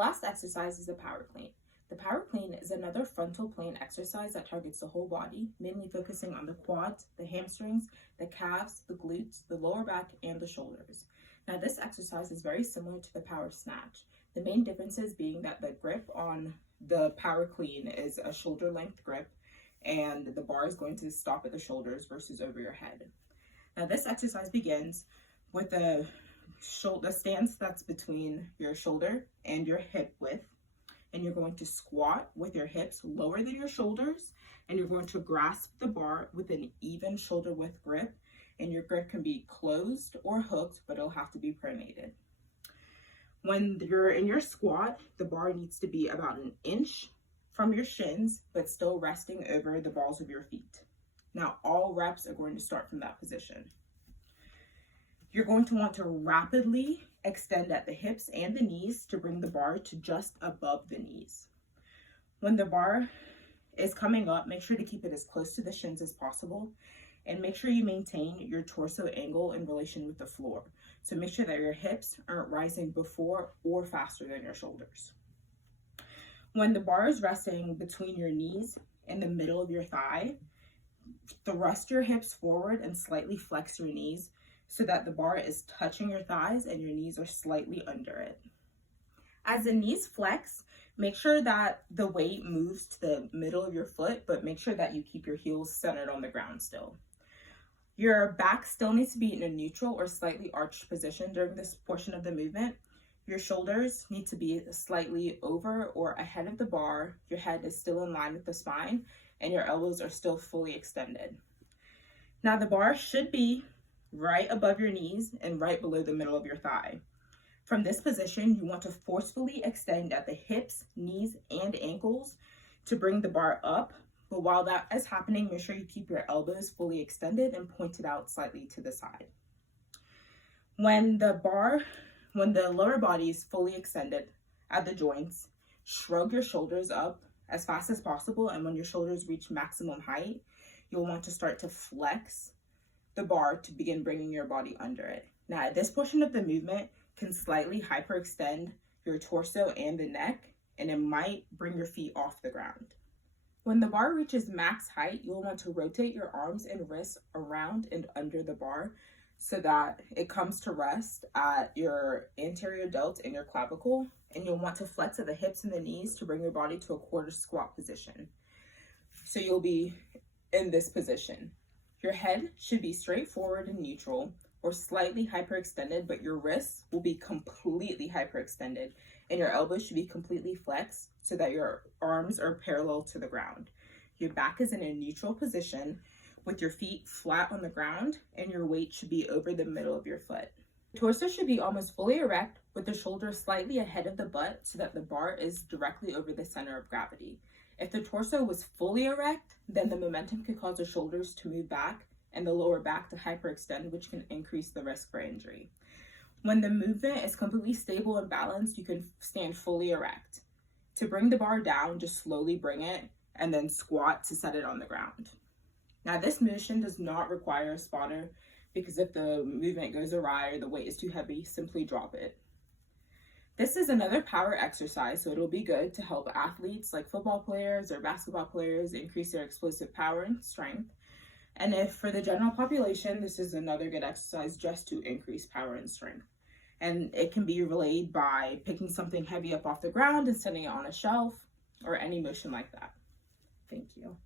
Last exercise is the power clean. The power clean is another frontal plane exercise that targets the whole body, mainly focusing on the quads, the hamstrings, the calves, the glutes, the lower back, and the shoulders. Now, this exercise is very similar to the power snatch. The main differences being that the grip on the power clean is a shoulder length grip, and the bar is going to stop at the shoulders versus over your head. Now, this exercise begins with the stance that's between your shoulder and your hip width, and you're going to squat with your hips lower than your shoulders, and you're going to grasp the bar with an even shoulder width grip, and your grip can be closed or hooked, but it'll have to be pronated. When you're in your squat, the bar needs to be about an inch from your shins, but still resting over the balls of your feet. Now, all reps are going to start from that position. You're going to want to rapidly extend at the hips and the knees to bring the bar to just above the knees. When the bar is coming up, make sure to keep it as close to the shins as possible, and make sure you maintain your torso angle in relation with the floor. So make sure that your hips aren't rising before or faster than your shoulders. When the bar is resting between your knees and the middle of your thigh, thrust your hips forward and slightly flex your knees so that the bar is touching your thighs and your knees are slightly under it. As the knees flex, make sure that the weight moves to the middle of your foot, but make sure that you keep your heels centered on the ground still. Your back still needs to be in a neutral or slightly arched position during this portion of the movement. Your shoulders need to be slightly over or ahead of the bar. Your head is still in line with the spine, and your elbows are still fully extended. Now, the bar should be right above your knees and right below the middle of your thigh. From this position, you want to forcefully extend at the hips, knees, and ankles to bring the bar up. But while that is happening, make sure you keep your elbows fully extended and pointed out slightly to the side. When the lower body is fully extended at the joints, shrug your shoulders up as fast as possible. And when your shoulders reach maximum height, you'll want to start to flex the bar to begin bringing your body under it. Now, at this portion of the movement can slightly hyperextend your torso and the neck, and it might bring your feet off the ground. When the bar reaches max height, you'll want to rotate your arms and wrists around and under the bar so that it comes to rest at your anterior delt and your clavicle, and you'll want to flex at the hips and the knees to bring your body to a quarter squat position. So you'll be in this position. Your head should be straight forward and neutral or slightly hyperextended, but your wrists will be completely hyperextended and your elbows should be completely flexed so that your arms are parallel to the ground. Your back is in a neutral position with your feet flat on the ground, and your weight should be over the middle of your foot. The torso should be almost fully erect with the shoulders slightly ahead of the butt so that the bar is directly over the center of gravity. If the torso was fully erect, then the momentum could cause the shoulders to move back and the lower back to hyperextend, which can increase the risk for injury. When the movement is completely stable and balanced, you can stand fully erect. To bring the bar down, just slowly bring it and then squat to set it on the ground. Now, this motion does not require a spotter because if the movement goes awry or the weight is too heavy, simply drop it. This is another power exercise, so it'll be good to help athletes like football players or basketball players increase their explosive power and strength. And if for the general population, this is another good exercise just to increase power and strength. And it can be relayed by picking something heavy up off the ground and setting it on a shelf or any motion like that. Thank you.